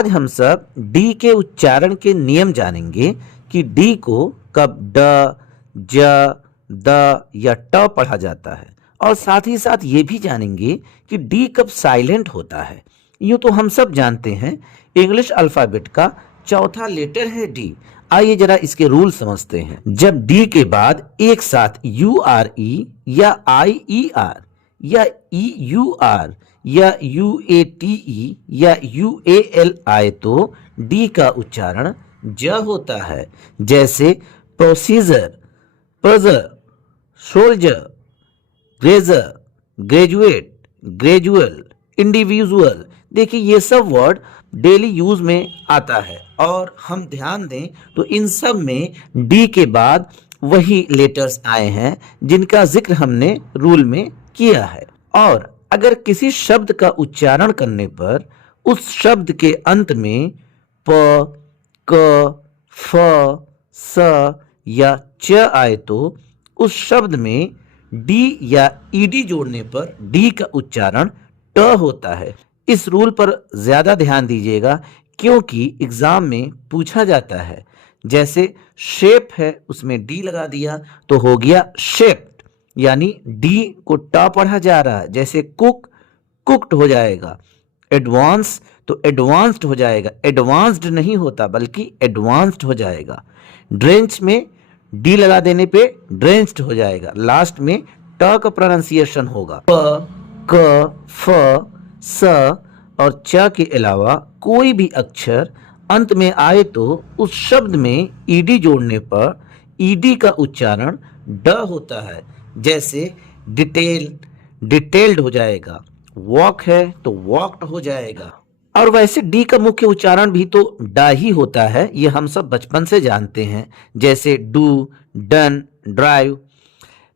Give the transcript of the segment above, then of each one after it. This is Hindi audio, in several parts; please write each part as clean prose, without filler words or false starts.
आज हम सब डी के उच्चारण के नियम जानेंगे कि डी को कब ड, ज, द या ट पढ़ा जाता है और साथ ही साथ ये भी जानेंगे कि डी कब साइलेंट होता है। यूं तो हम सब जानते हैं इंग्लिश अल्फाबेट का चौथा लेटर है डी। आइए जरा इसके रूल समझते हैं। जब डी के बाद एक साथ यू आर ई या आई ई आर या ई यू आर या यू ए टी ई या यू ए एल आए तो डी का उच्चारण ज होता है। जैसे procedure, pleasure, soldier, grazer, graduate, gradual, individual. देखिए ये सब वर्ड डेली यूज में आता है और हम ध्यान दें तो इन सब में डी के बाद वही लेटर्स आए हैं जिनका जिक्र हमने रूल में किया है। और अगर किसी शब्द का उच्चारण करने पर उस शब्द के अंत में प, क, फ, स या च आए तो उस शब्द में डी या ईडी जोड़ने पर डी का उच्चारण ट होता है। इस रूल पर ज्यादा ध्यान दीजिएगा क्योंकि एग्जाम में पूछा जाता है। जैसे शेप है उसमें डी लगा दिया तो हो गया शेप्ड, यानी डी को ट पढ़ा जा रहा है। जैसे कुक, कुक्ड हो जाएगा। एडवांस तो एडवांस्ड हो जाएगा, एडवांस्ड नहीं होता बल्कि एडवांस्ड हो जाएगा। ड्रेंच में डी लगा देने पे ड्रेंच्ड हो जाएगा। लास्ट में ट का प्रोनाउंसिएशन होगा। प, क, फ, स और च के अलावा कोई भी अक्षर अंत में आए तो उस शब्द में ईडी जोड़ने पर ईडी का उच्चारण ड होता है। जैसे डिटेल, डिटेल्ड हो जाएगा। वॉक है तो वॉक्ड हो जाएगा। और वैसे डी का मुख्य उच्चारण भी तो डा ही होता है, ये हम सब बचपन से जानते हैं। जैसे डू, डन, ड्राइव।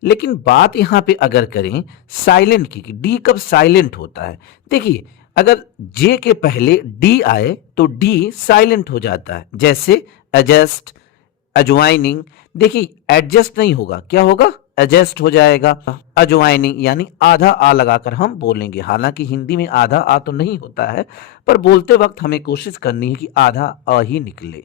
लेकिन बात यहाँ पे अगर करें साइलेंट की, डी कब साइलेंट होता है। देखिए अगर जे के पहले डी आए तो डी साइलेंट हो जाता है। जैसे एडजस्ट, अजवाइनिंग। देखिए एडजस्ट नहीं होगा, क्या होगा, एडजस्ट हो जाएगा। अजवाइनिंग यानी आधा आ लगाकर हम बोलेंगे। हालांकि हिंदी में आधा आ तो नहीं होता है पर बोलते वक्त हमें कोशिश करनी है कि आधा अ ही निकले।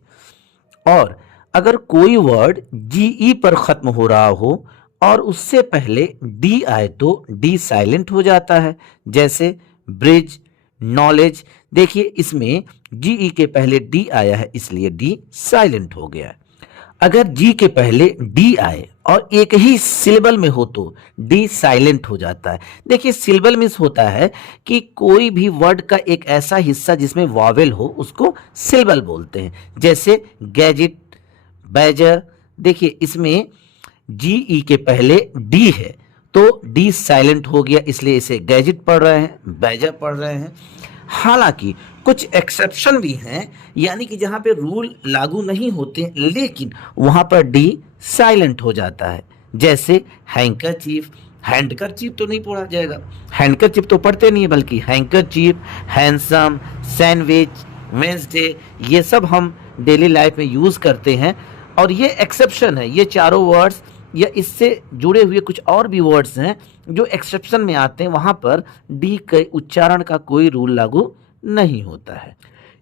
और अगर कोई वर्ड जीई पर खत्म हो रहा हो और उससे पहले डी आए तो डी साइलेंट हो जाता है। जैसे ब्रिज, नॉलेज। देखिए इसमें जीई के पहले डी आया है इसलिए डी साइलेंट हो गया है। अगर जी के पहले डी आए और एक ही सिलेबल में हो तो डी साइलेंट हो जाता है। देखिए सिलेबल मीन्स होता है कि कोई भी वर्ड का एक ऐसा हिस्सा जिसमें वावेल हो उसको सिलेबल बोलते हैं। जैसे गैजेट, बैजर। देखिए इसमें जी के पहले डी है तो डी साइलेंट हो गया इसलिए इसे गैजेट पढ़ रहे हैं, बैजर पढ़ रहे हैं। हालांकि कुछ एक्सेप्शन भी हैं, यानी कि जहां पे रूल लागू नहीं होते लेकिन वहां पर डी साइलेंट हो जाता है। जैसे हैंकरचीफ, हैंडकरचीफ तो नहीं पढ़ा जाएगा, हैंडकरचीफ तो पढ़ते नहीं है बल्कि हैंकरचीफ, हैंडसम, सैंडविच, वेंसडे, ये सब हम डेली लाइफ में यूज करते हैं। और ये एक्सेप्शन है, ये चारों वर्ड्स या इससे जुड़े हुए कुछ और भी वर्ड्स हैं जो एक्सेप्शन में आते हैं, वहां पर डी के उच्चारण का कोई रूल लागू नहीं होता है।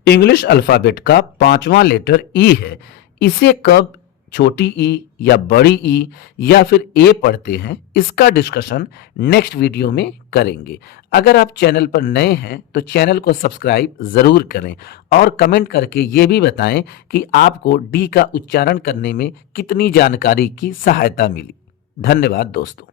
इंग्लिश अल्फाबेट का 5वां लेटर ई है। इसे कब छोटी ई या बड़ी ई या फिर ए पढ़ते हैं इसका डिस्कशन नेक्स्ट वीडियो में करेंगे। अगर आप चैनल पर नए हैं तो चैनल को सब्सक्राइब जरूर करें और कमेंट करके ये भी बताएं कि आपको डी का उच्चारण करने में कितनी जानकारी की सहायता मिली। धन्यवाद दोस्तों।